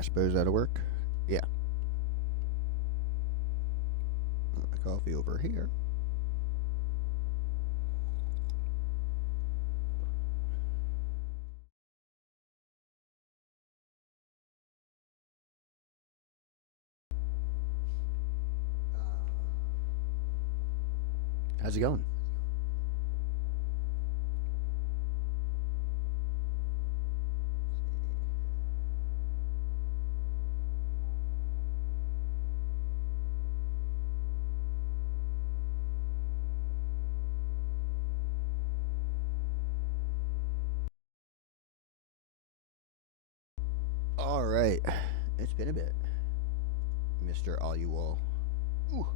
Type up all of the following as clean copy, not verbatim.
I suppose that'll work. Yeah. My coffee over here. How's it going? All right. It's been a bit, Mr. All You All. Ooh.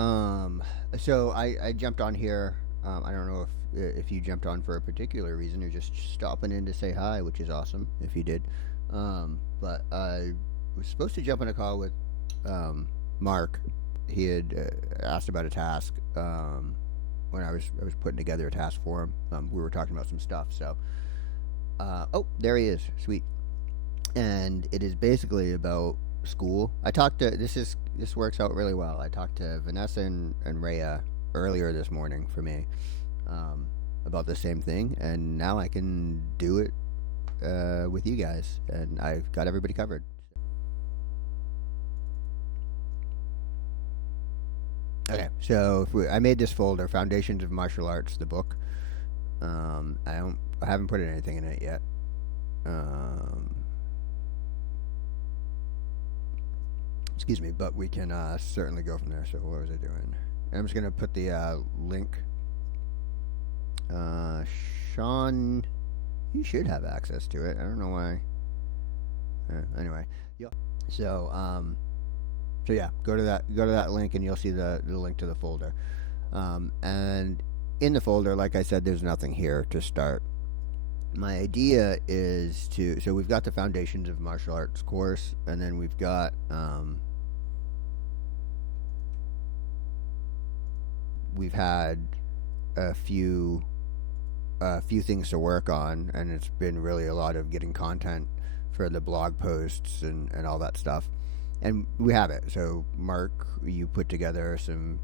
Um, so I jumped on here. I don't know if you jumped on for a particular reason or just stopping in to say hi, which is awesome if you did. But I was supposed to jump on a call with Mark. He had asked about a task when I was putting together a task for him. We were talking about some stuff. So oh, there he is. Sweet. And it is basically about SKOOL. I talked to this works out really well. I talked to Vanessa and Rhea earlier this morning for me about the same thing, and now I can do it with you guys, and I've got everybody covered. Okay, so I made this folder, Foundations of Martial Arts, the book. I haven't put anything in it yet. Excuse me, but we can certainly go from there. So what was I doing? I'm just gonna put the link. Sean, you should have access to it. I don't know why. Anyway, yep. So so yeah, go to that link and you'll see the link to the folder. And in the folder, like I said, there's nothing here to start. My idea is so we've got the Foundations of Martial Arts course, and then we've got we've had a few things to work on, and it's been really a lot of getting content for the blog posts and all that stuff. And we have it. So Mark, you put together some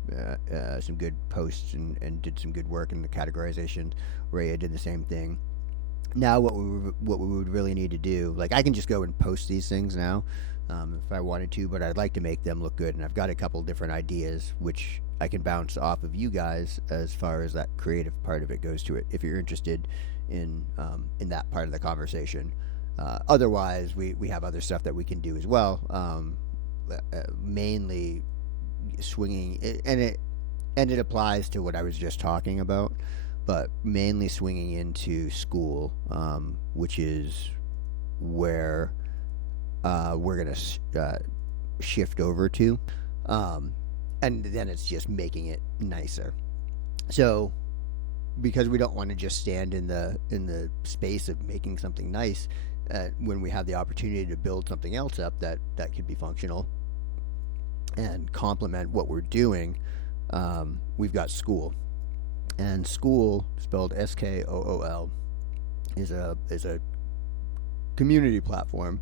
good posts and did some good work in the categorization. Rhea did the same thing. Now what we would really need to do, like I can just go and post these things now if I wanted to, but I'd like to make them look good, and I've got a couple different ideas which I can bounce off of you guys as far as that creative part of it goes to it. If you're interested in that part of the conversation, otherwise we have other stuff that we can do as well. Mainly swinging, and it applies to what I was just talking about, but mainly swinging into SKOOL, which is where we're going to shift over to. And then it's just making it nicer. So, because we don't want to just stand in the space of making something nice, when we have the opportunity to build something else up that could be functional and complement what we're doing, we've got SKOOL. And SKOOL, spelled SKOOL, is a community platform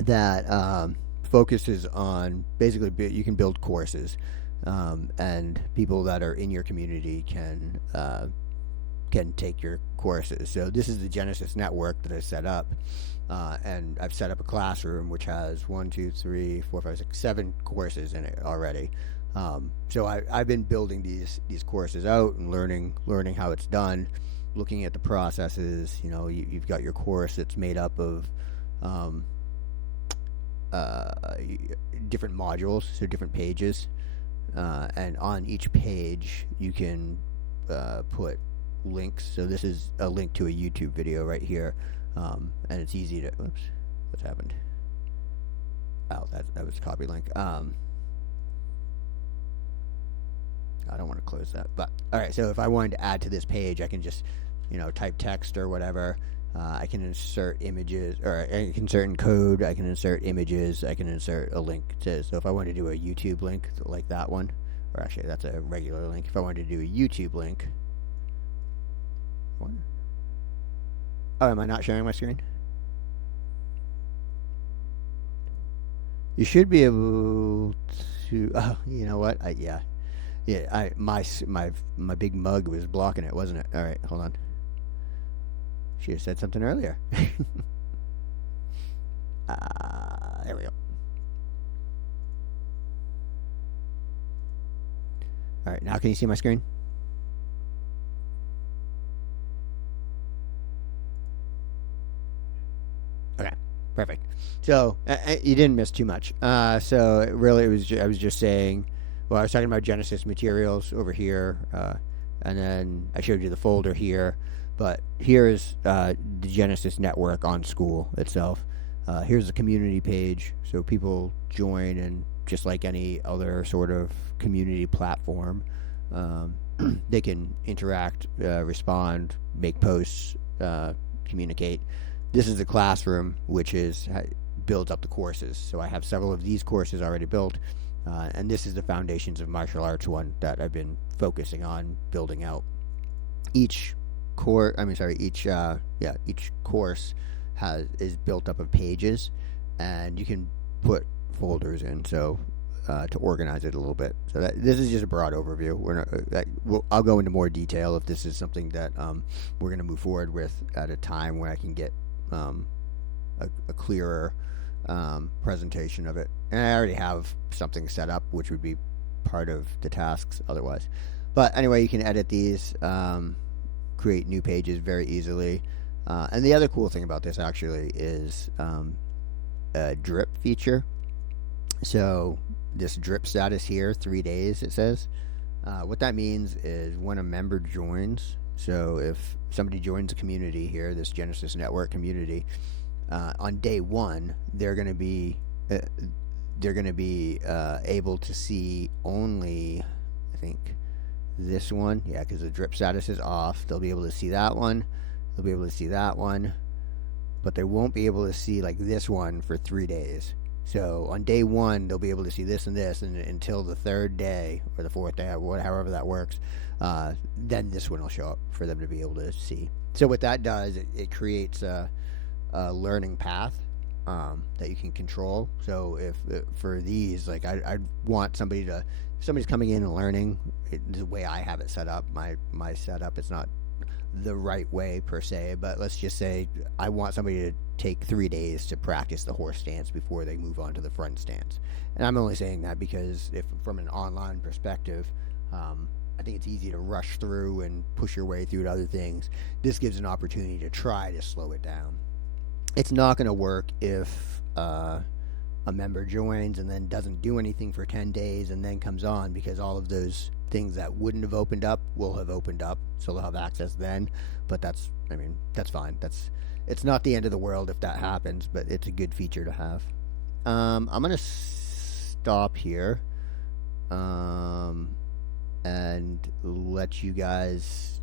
that focuses on basically you can build courses, and people that are in your community can take your courses. So this is the Genesis network that I set up, and I've set up a classroom which has 1, 2, 3, 4, 5, 6, 7 courses in it already. So I've been building these courses out and learning how it's done, looking at the processes. You know, you've got your course that's made up of different modules, so different pages, and on each page you can put links. So this is a link to a YouTube video right here, and it's easy to. Oops, what's happened? Oh, that was a copy link. I don't want to close that, but all right. So if I wanted to add to this page, I can just, type text or whatever. I can insert images, or I can insert in code. I can insert images. I can insert a link to. So if I wanted to do a YouTube link like that one, or actually that's a regular link. If I wanted to do a YouTube link, what? Oh, am I not sharing my screen? You should be able to. Oh, you know what? Yeah. My big mug was blocking it, wasn't it? All right, hold on. She had said something earlier. There we go. All right, now can you see my screen? Okay, perfect. So you didn't miss too much. So it was I was just saying. Well, I was talking about Genesis materials over here, and then I showed you the folder here. But here is the Genesis network on SKOOL itself. Here's the community page, so people join, and just like any other sort of community platform, they can interact, respond, make posts, communicate. This is the classroom, which builds up the courses. So I have several of these courses already built, and this is the Foundations of Martial Arts one that I've been focusing on building out. Each course is built up of pages, and you can put folders in. So to organize it a little bit. So this is just a broad overview. I'll go into more detail if this is something that we're going to move forward with at a time when I can get a clearer presentation of it. And I already have something set up, which would be part of the tasks otherwise. But anyway, you can edit these, create new pages very easily. And the other cool thing about this actually is a drip feature. So this drip status here, 3 days, it says. What that means is when a member joins, so if somebody joins a community here, this Genesis Network community, on day one, they're going to be able to see only, I think, this one. Yeah, because the drip status is off. They'll be able to see that one. They'll be able to see that one, but they won't be able to see like this one for 3 days. So on day one, they'll be able to see this and this, and until the third day or the fourth day, however that works, then this one will show up for them to be able to see. So what that does, it creates a learning path that you can control. So if for these, like I want somebody's coming in and learning, the way I have it set up, my setup, it's not the right way per se, but let's just say I want somebody to take 3 days to practice the horse stance before they move on to the front stance. And I'm only saying that because if from an online perspective, I think it's easy to rush through and push your way through to other things. This gives an opportunity to try to slow it down. It's not going to work if a member joins and then doesn't do anything for 10 days and then comes on, because all of those things that wouldn't have opened up will have opened up, so they'll have access then. But that's fine. It's not the end of the world if that happens, but it's a good feature to have. I'm going to stop here and let you guys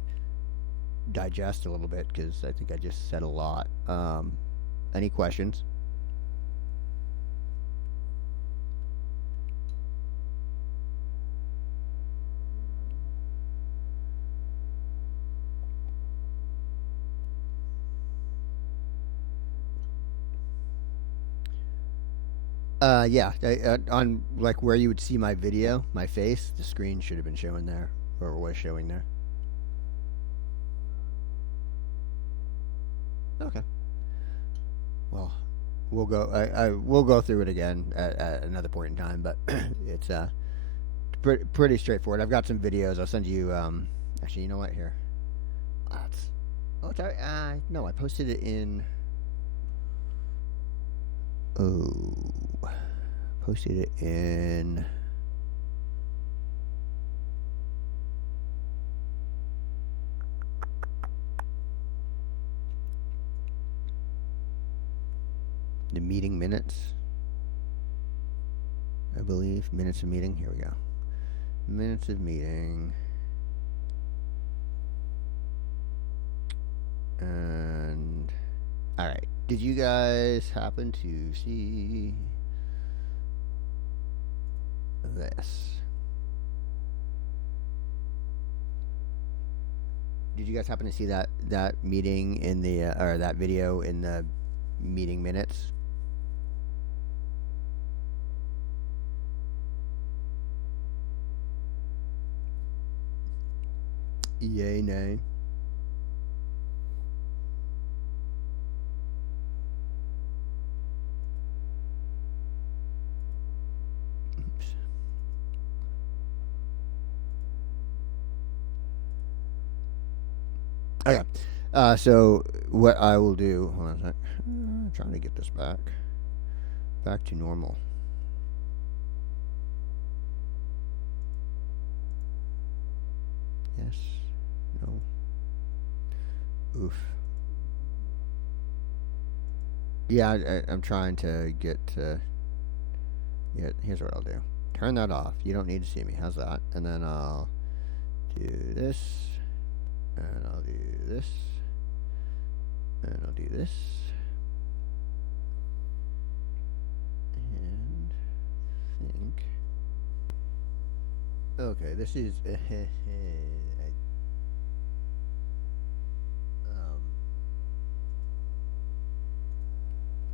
digest a little bit, because I think I just said a lot. Any questions? Yeah, on like where you would see my video, my face, the screen should have been showing there, or was showing there. Okay. Well, we'll go through it again at another point in time, but it's pretty straightforward. I've got some videos. I'll send you. Actually, you know what? Here. Sorry. No, I posted it in. Oh, posted it in. The meeting minutes, I believe. Minutes of meeting. Here we go. Minutes of meeting. And all right. Did you guys happen to see this? Did you guys happen to see that meeting in the or that video in the meeting minutes? Yay, nay. Oops. Okay. So what I will do? Hold on a sec. Trying to get this back to normal. Yes. No. Oof. Yeah, I'm trying to get. Yeah, here's what I'll do. Turn that off. You don't need to see me. How's that? And then I'll do this, and I'll do this, and I'll do this, and think. Okay, this is.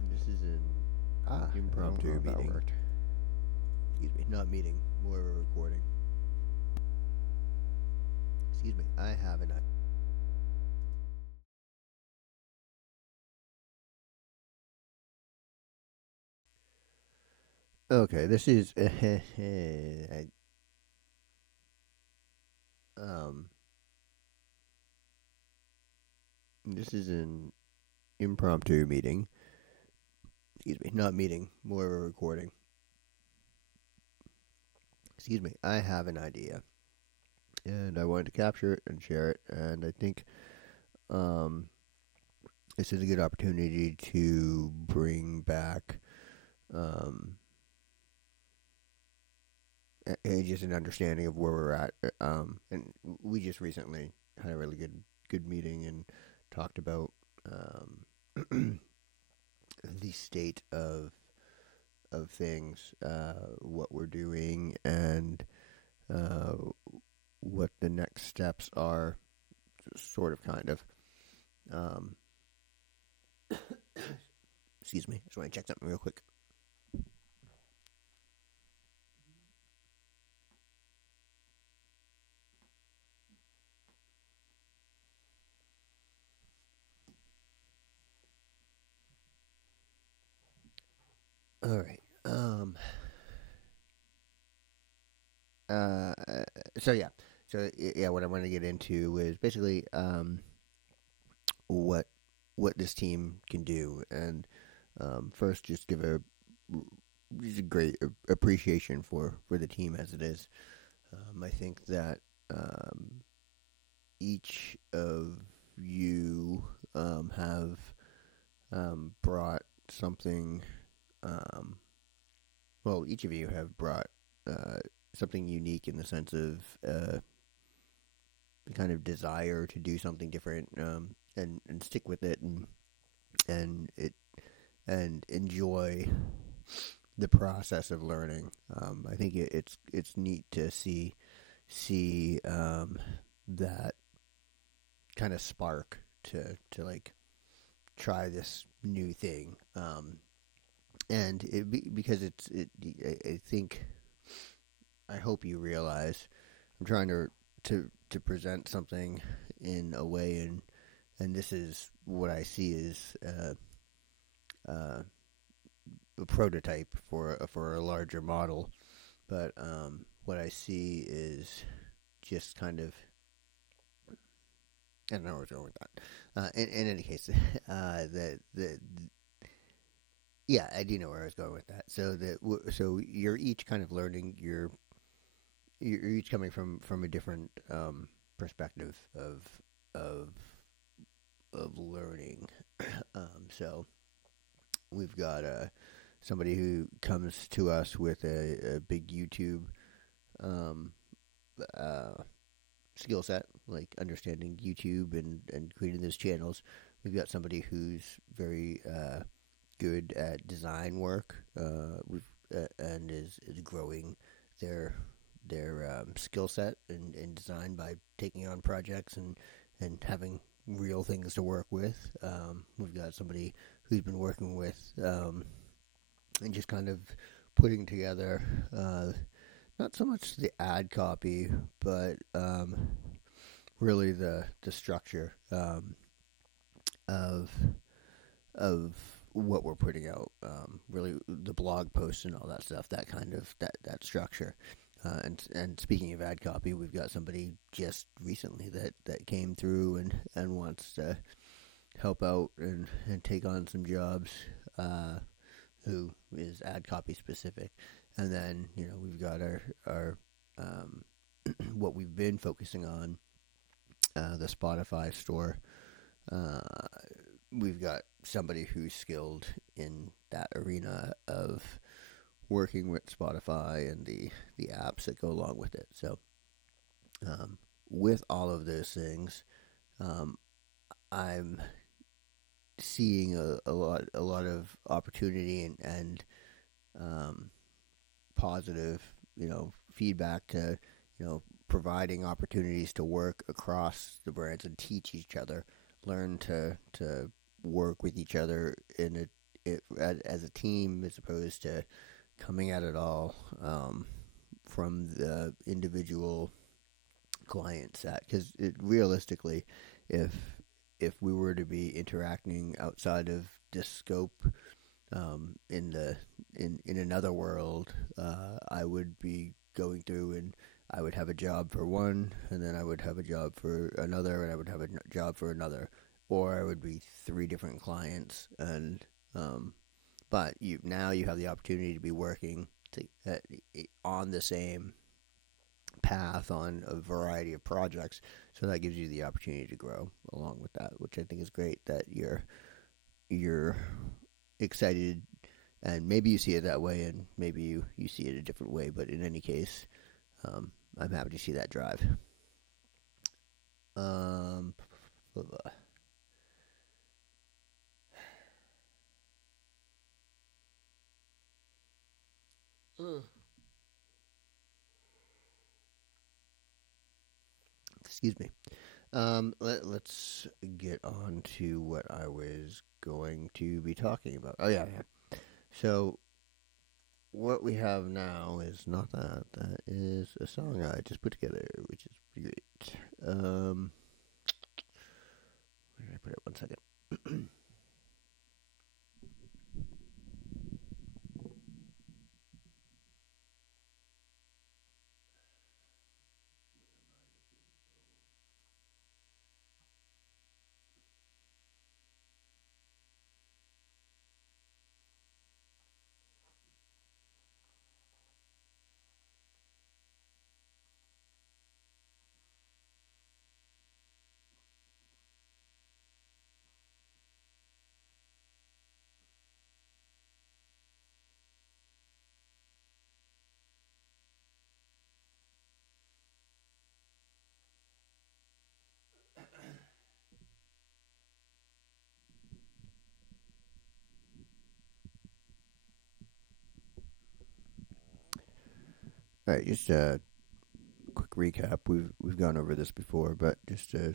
This is an impromptu meeting. Excuse me, not meeting, more of a recording. Excuse me, I have an. Okay, this is. This is an impromptu meeting. Excuse me, not meeting, more of a recording. Excuse me, I have an idea, and I wanted to capture it and share it, and I think this is a good opportunity to bring back just an understanding of where we're at. And we just recently had a really good meeting and talked about the state of things, what we're doing, and what the next steps are, sort of, kind of. Excuse me, I just want to check something real quick. All right. Uh, so yeah. What I want to get into is basically what this team can do, and first just give just a great appreciation for the team as it is. I think that each of you have brought something. Well, each of you have brought something unique in the sense of the kind of desire to do something different, and stick with it, and enjoy the process of learning. I think it's neat to see that kind of spark to like try this new thing, and because I think, I hope you realize I'm trying to present something in a way, and this is what I see as a prototype for a larger model. But what I see is just kind of, I don't know where I was going with that. In any case, yeah, I do know where I was going with that. So you're each kind of learning. You're each coming from a different perspective of learning. So we've got somebody who comes to us with a big YouTube skill set, like understanding YouTube and creating those channels. We've got somebody who's very good at design work, and is growing their skill set in design by taking on projects and having real things to work with. We've got somebody who's been working with and just kind of putting together not so much the ad copy, but really the structure of of what we're putting out. Really, the blog posts and all that stuff. That kind of that structure. And speaking of ad copy, we've got somebody just recently that came through and wants to help out and take on some jobs. Who is ad copy specific, and then we've got our what we've been focusing on, the Spotify store. We've got somebody who's skilled in that arena of working with Spotify and the apps that go along with it. So with all of those things, I'm seeing a lot of opportunity and positive feedback to providing opportunities to work across the brands and teach each other, learn to work with each other as a team, as opposed to coming at it all from the individual client set. Because realistically, if we were to be interacting outside of this scope in another world, I would be going through and I would have a job for one, and then I would have a job for another, and I would have a job for another, or I would be 3 different clients. And but now you have the opportunity to be working on the same path on a variety of projects, so that gives you the opportunity to grow along with that, which I think is great. That you're excited, and maybe you see it that way, and maybe you see it a different way. But in any case, I'm happy to see that drive. Excuse me. Let's get on to what I was going to be talking about. Oh yeah. So what we have now is not that. That is a song I just put together, which is great. Where did I put it? 1 second. All right, just a quick recap. We've gone over this before, but just to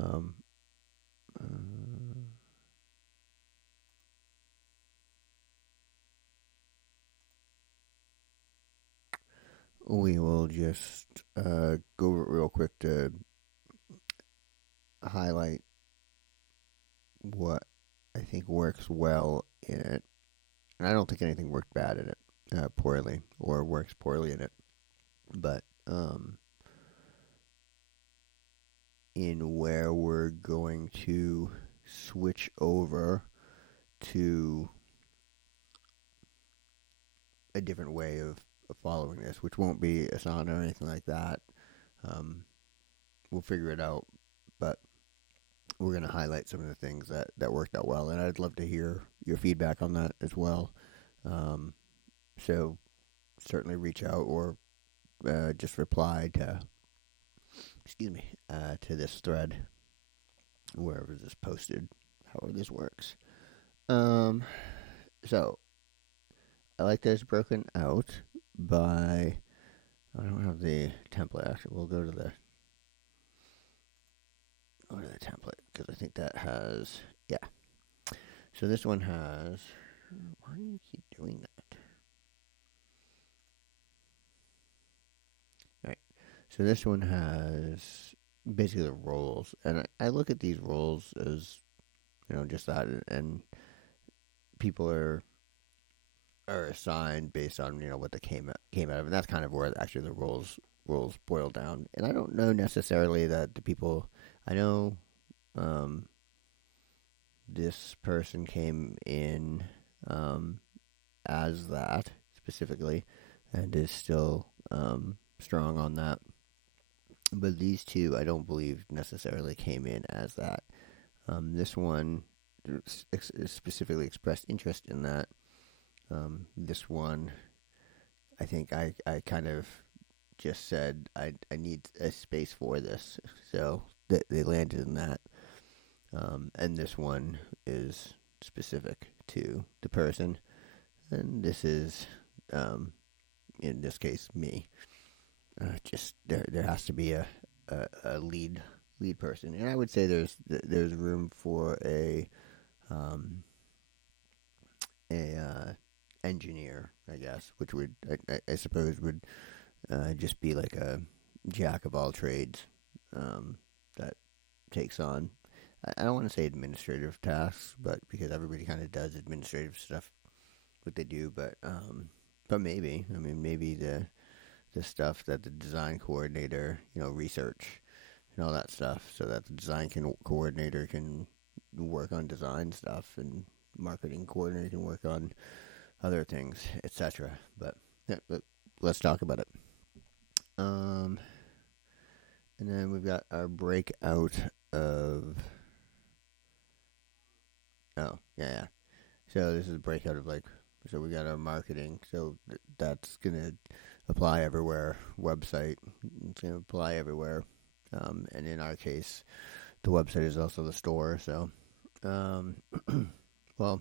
um, uh, we will just go over it real quick to highlight what I think works well in it. And I don't think anything worked bad in it, poorly, or works poorly in it. But in where we're going to switch over to a different way of following this, which won't be Asana or anything like that. We'll figure it out, but we're going to highlight some of the things that worked out well, and I'd love to hear your feedback on that as well. So certainly reach out or just reply to, to this thread, wherever this is posted, however this works. So I like that it's broken out by, I don't have the template actually. We'll go to the, template because I think that has, yeah. So this one has, why do you keep doing that? All right. So this one has basically the roles, and I look at these roles as, just that, and people are assigned based on what they came out of, and that's kind of where actually the roles boil down. And I don't know necessarily that the people I know. This person came in as that specifically, and is still strong on that. But these two, I don't believe necessarily came in as that. This one specifically expressed interest in that. This one, I think I kind of just said I need a space for this, so they landed in that. And this one is specific to the person, and this is, in this case, me. Just there has to be a lead person, and I would say there's room for a engineer, I guess, which would I suppose would just be like a jack of all trades that takes on. I don't want to say administrative tasks, but because everybody kind of does administrative stuff, what they do, but maybe, I mean, maybe the stuff that the design coordinator, research and all that stuff, so that the design coordinator can work on design stuff, and marketing coordinator can work on other things, etc. But yeah, let's talk about it. And then we've got our breakout of. Oh, yeah. So this is a breakout of so we got our marketing. So that's going to apply everywhere. Website, it's going to apply everywhere. And in our case, the website is also the store. So, well,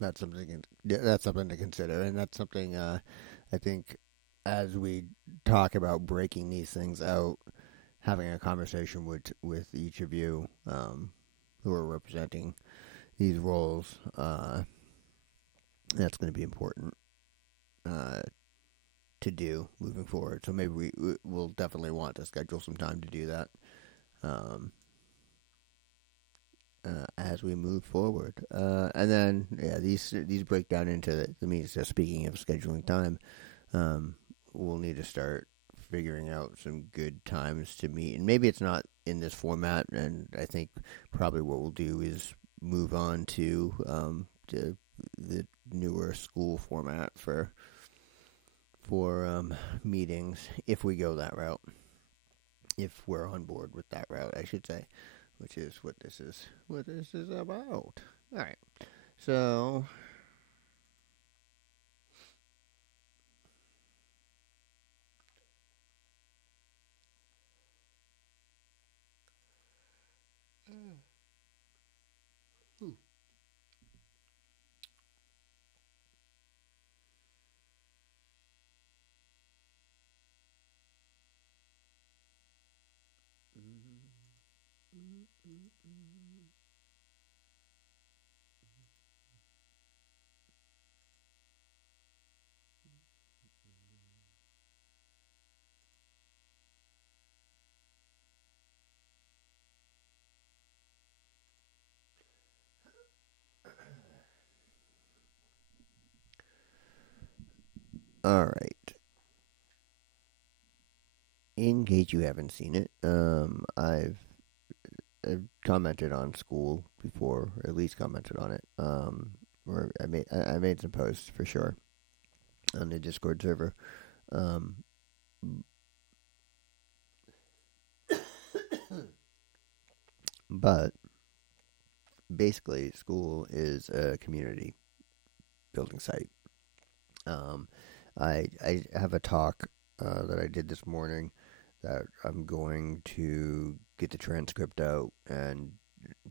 that's something to consider. And that's something I think as we talk about breaking these things out, having a conversation with each of you, who are representing these roles, that's going to be important to do moving forward. So maybe we'll definitely want to schedule some time to do that as we move forward. And then, yeah, these break down into the means. So speaking of scheduling time, we'll need to start figuring out some good times to meet. And maybe it's not in this format, and I think probably what we'll do is move on to the newer SKOOL format for meetings, if we go that route. If we're on board with that route, I should say, which is what this is about. All right. So all right. In case you haven't seen it, I've commented on SKOOL before, or at least commented on it. Or I made some posts for sure on the Discord server. But basically, SKOOL is a community building site. I have a talk that I did this morning that I'm going to get the transcript out and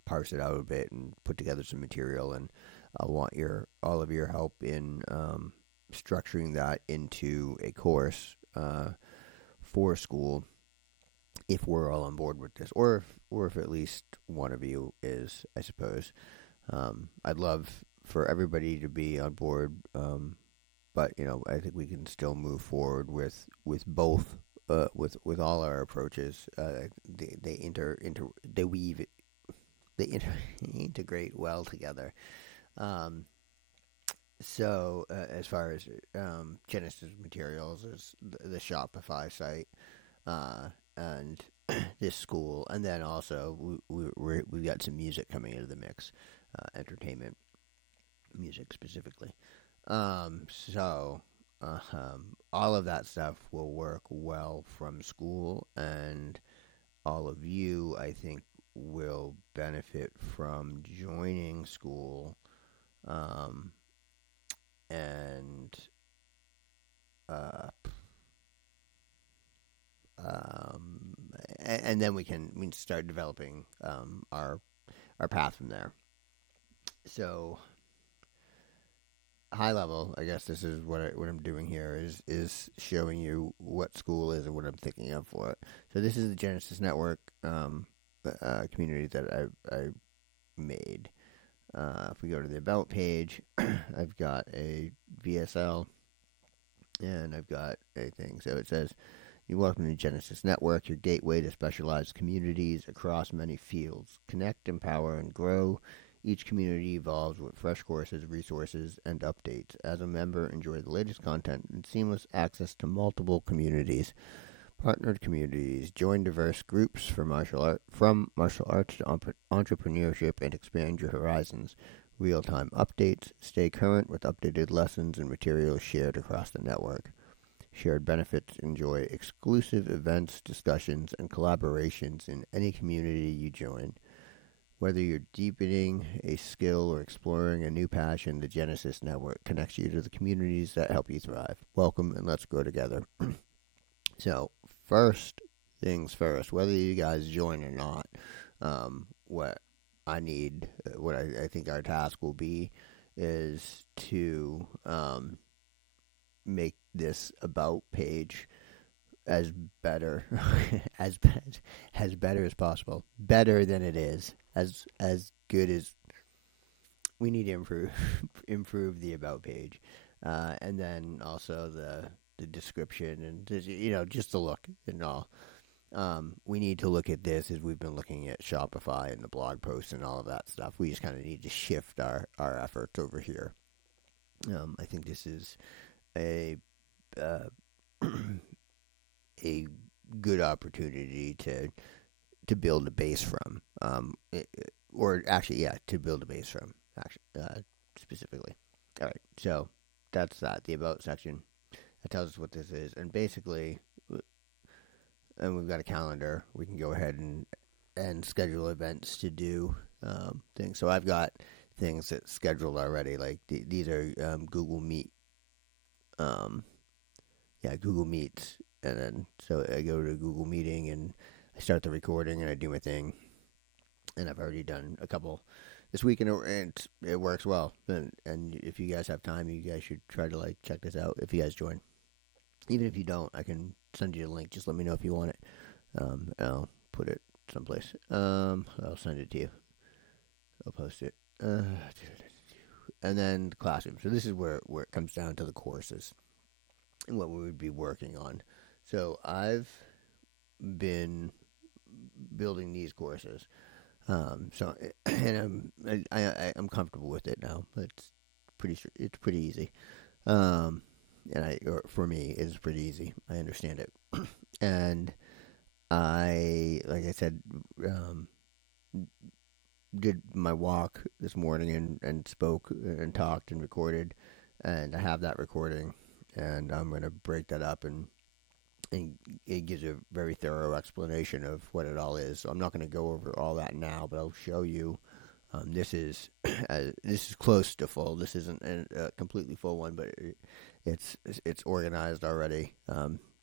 parse it out a bit and put together some material, and I want all of your help in structuring that into a course for SKOOL. if we're all on board with this, or if at least one of you is, I suppose. I'd love for everybody to be on board, but I think we can still move forward with both, with all our approaches. They weave, integrate well together. Um, as far as Genesis Materials is the Shopify site, and this school, and then also we've got some music coming into the mix, entertainment music specifically. So all of that stuff will work well from school, and all of you, I think, will benefit from joining school, um, and uh, and then we can start developing our path from there. So high level, I guess this is what I'm doing here is showing you what SKOOL is and what I'm thinking of for it. So this is the Genesis Network community that I made. If we go to the About page, I've got a VSL and I've got a thing. So it says, "You're welcome to Genesis Network, your gateway to specialized communities across many fields. Connect, empower, and grow. Each community evolves with fresh courses, resources, and updates. As a member, enjoy the latest content and seamless access to multiple communities. Partnered communities. Join diverse groups from martial arts to entrepreneurship, and expand your horizons. Real-time updates. Stay current with updated lessons and materials shared across the network. Shared benefits. Enjoy exclusive events, discussions, and collaborations in any community you join. Whether you're deepening a skill or exploring a new passion, the Genesis Network connects you to the communities that help you thrive. Welcome, and let's grow together." So, first things first, whether you guys join or not, what I need, what I think our task will be, is to make this About page as better as better as possible, better than it is, as good as we need to improve the About page, and then also the description and just the look and all. We need to look at this as we've been looking at Shopify and the blog posts and all of that stuff. We just kind of need to shift our efforts over here. I think this is a a good opportunity to build a base from, to build a base from, specifically. All right, so that's that. The About section that tells us what this is, and basically, and we've got a calendar. We can go ahead and schedule events to do things. So I've got things that's scheduled already. Like these are Google Meet. Google Meets. And then, so I go to a Google meeting and I start the recording and I do my thing. And I've already done a couple this week, and it works well. And if you guys have time, you guys should try to check this out if you guys join. Even if you don't, I can send you the link. Just let me know if you want it. And I'll put it someplace. I'll send it to you. I'll post it. And then the classroom. So this is where it comes down to the courses and what we would be working on. So I've been building these courses, and I'm comfortable with it now. It's pretty easy, for me, it's pretty easy. I understand it, and like I said, did my walk this morning and spoke and talked and recorded, and I have that recording, and I'm gonna break that up and it gives a very thorough explanation of what it all is. So I'm not going to go over all that now, but I'll show you. This is close to full. This isn't a completely full one, but it's organized already,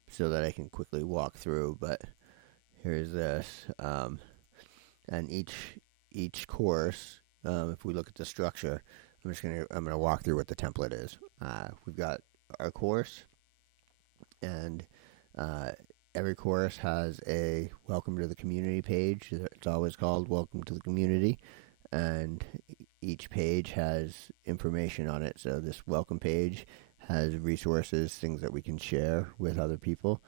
so that I can quickly walk through. But here's this, and each course. If we look at the structure, I'm gonna walk through what the template is. We've got our course, and every course has a welcome to the community page. It's always called welcome to the community, and each page has information on it. So this welcome page has resources, things that we can share with other people,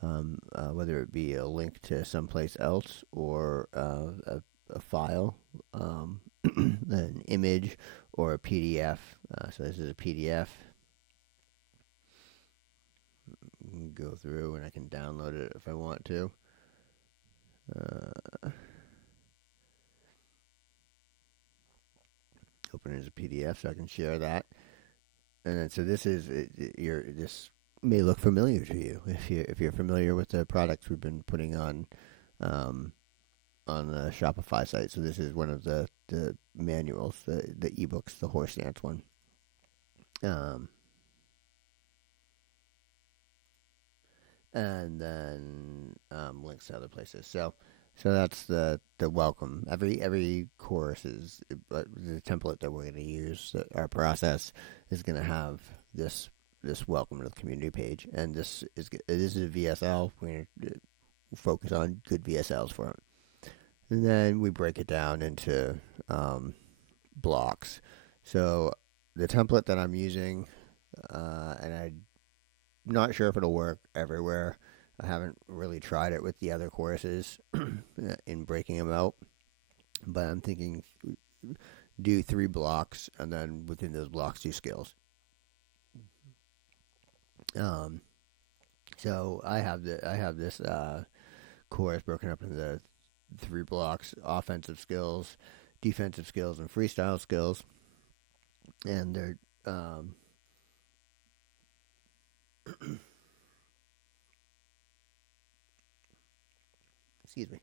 whether it be a link to someplace else or a file, an image, or a PDF. So this is a PDF. You can go through and I can download it if I want to. Open it as a PDF so I can share that. And then, so this is this may look familiar to you if you're familiar with the products we've been putting on the Shopify site. So this is one of the manuals, the ebooks, the horse dance one. And then links to other places. So that's the welcome. Every course is the template that we're going to use. Our process is going to have this welcome to the community page, and this is a VSL. We're going to focus on good VSLs for it, and then we break it down into blocks. So the template that I'm using, and I'm not sure if it'll work everywhere. I haven't really tried it with the other courses in breaking them out, but I'm thinking do 3 blocks, and then within those blocks do skills. So I have this course broken up into the 3 blocks: offensive skills, defensive skills, and freestyle skills. And they're excuse me.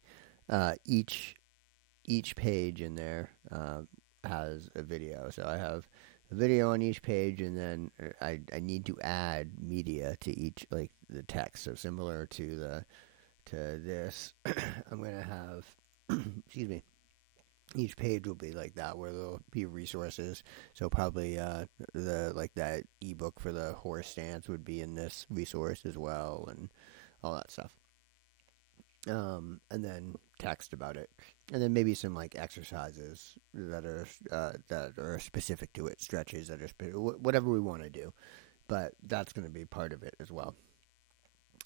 Each page in there has a video. So I have a video on each page, and then I need to add media to each, like the text. So similar to this, I'm gonna have excuse me. Each page will be like that, where there'll be resources. So probably that ebook for the horse stance would be in this resource as well, and all that stuff. And then text about it, and then maybe some like exercises that are specific to it, stretches that are whatever we want to do, but that's going to be part of it as well.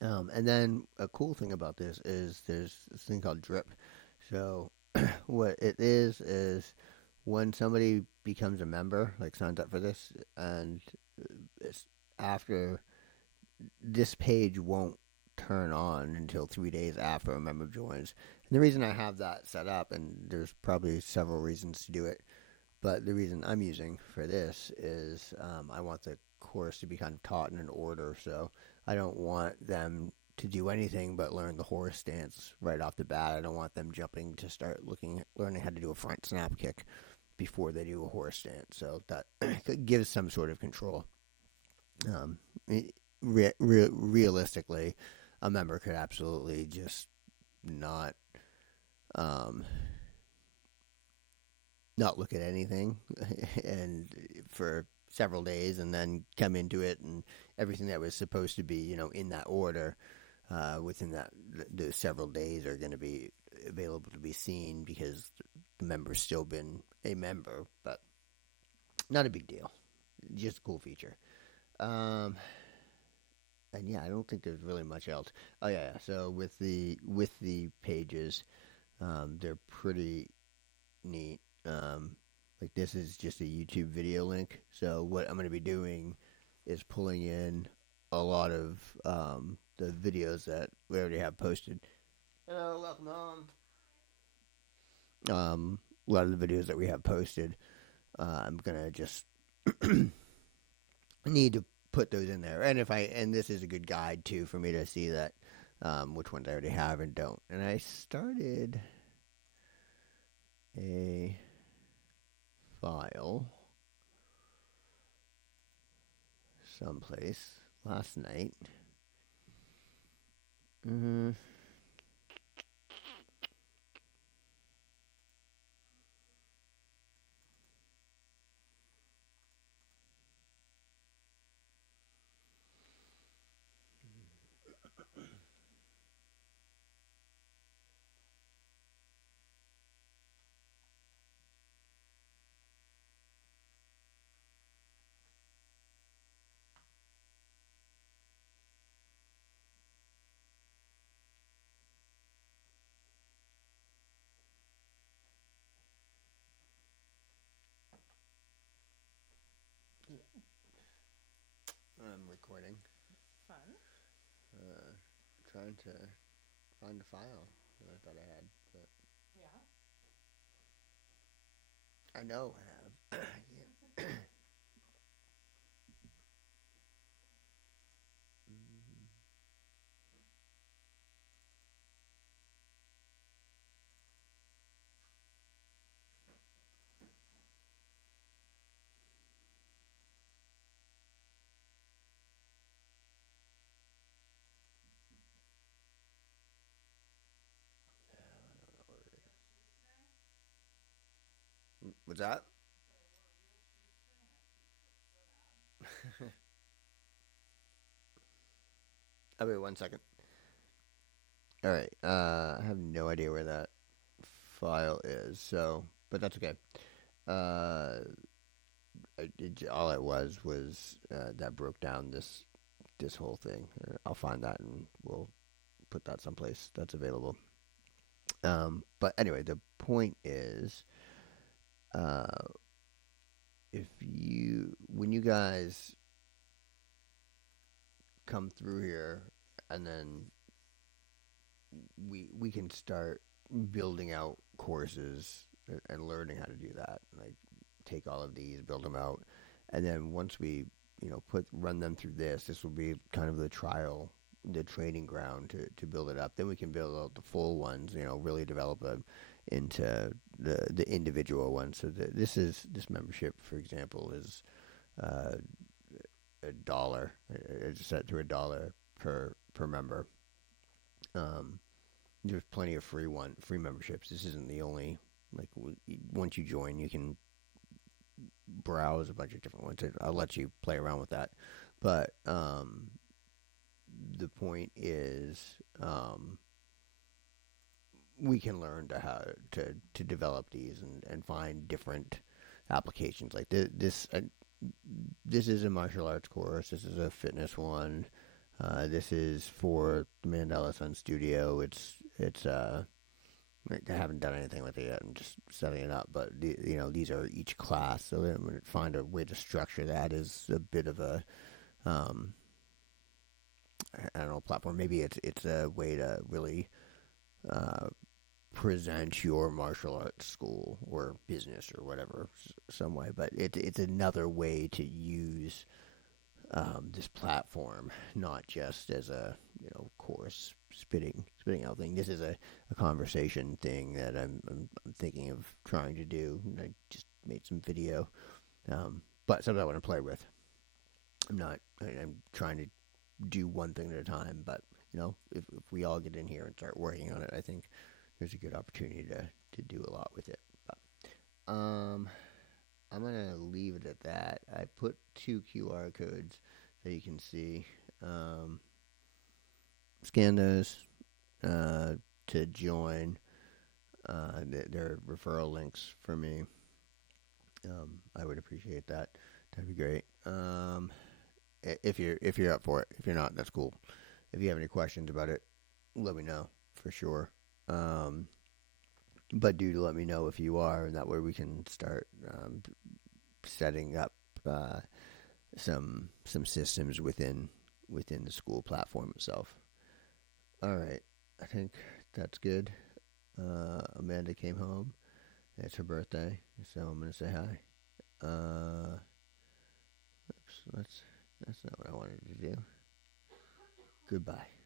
And then a cool thing about this is there's this thing called drip. So what it is when somebody becomes a member, like signs up for this, and it's after this page won't turn on until 3 days after a member joins. And the reason I have that set up, and there's probably several reasons to do it, but the reason I'm using for this is I want the course to be kind of taught in an order. So I don't want them to do anything but learn the horse stance right off the bat. I don't want them jumping to start learning how to do a front snap kick before they do a horse stance. So that gives some sort of control. Realistically, a member could absolutely just not look at anything and for several days, and then come into it, and everything that was supposed to be in that order within those several days are going to be available to be seen, because the member's still been a member. But not a big deal, just a cool feature. And yeah, I don't think there's really much else. Oh yeah. So with the pages, they're pretty neat. Like this is just a YouTube video link. So what I'm going to be doing is pulling in a lot of the videos that we already have posted. Hello, welcome home. A lot of the videos that we have posted, I'm gonna just need to put those in there. And this is a good guide too for me to see that which ones I already have and don't. And I started a file someplace last night. recording. Fun. Trying to find a file that I thought I had, but Yeah. I know I have. Yeah. Mhm. What's that? Oh, wait, 1 second. All right. I have no idea where that file is, so, but that's okay. Uh, all it was that broke down this whole thing. I'll find that and we'll put that someplace that's available. But anyway, the point is, uh, when you guys come through here, and then we can start building out courses and learning how to do that. Like take all of these, build them out, and then once we run them through this will be kind of the training ground to build it up. Then we can build out the full ones. Really develop them into the individual ones. So this membership, for example, is $1. It's set to $1 per member. There's plenty of free memberships. This isn't the only. Like once you join, you can browse a bunch of different ones. I'll let you play around with that. But the point is, we can learn to develop these and find different applications. Like this is a martial arts course. This is a fitness one. This is for the Mandela Sun Studio. I haven't done anything with it yet. I'm just setting it up. But these are each class, so I'm going to find a way to structure that is a bit of a I don't know, platform. Maybe it's a way to really present your martial arts school or business or whatever some way. But it's another way to use this platform, not just as a course spitting out thing. This is a conversation thing that I'm thinking of trying to do. I just made some video, but something I want to play with. I'm trying to do one thing at a time, but if we all get in here and start working on it, I think there's a good opportunity to do a lot with it. But I'm gonna leave it at that. I put 2 QR codes that you can see. Scan those to join. They're referral links for me. I would appreciate that. That'd be great. If you're up for it. If you're not, that's cool. If you have any questions about it, let me know for sure. But do let me know if you are, and that way we can start setting up some systems within the SKOOL platform itself. All right, I think that's good. Amanda came home. It's her birthday, so I'm gonna say hi. Oops, that's not what I wanted to do. Goodbye.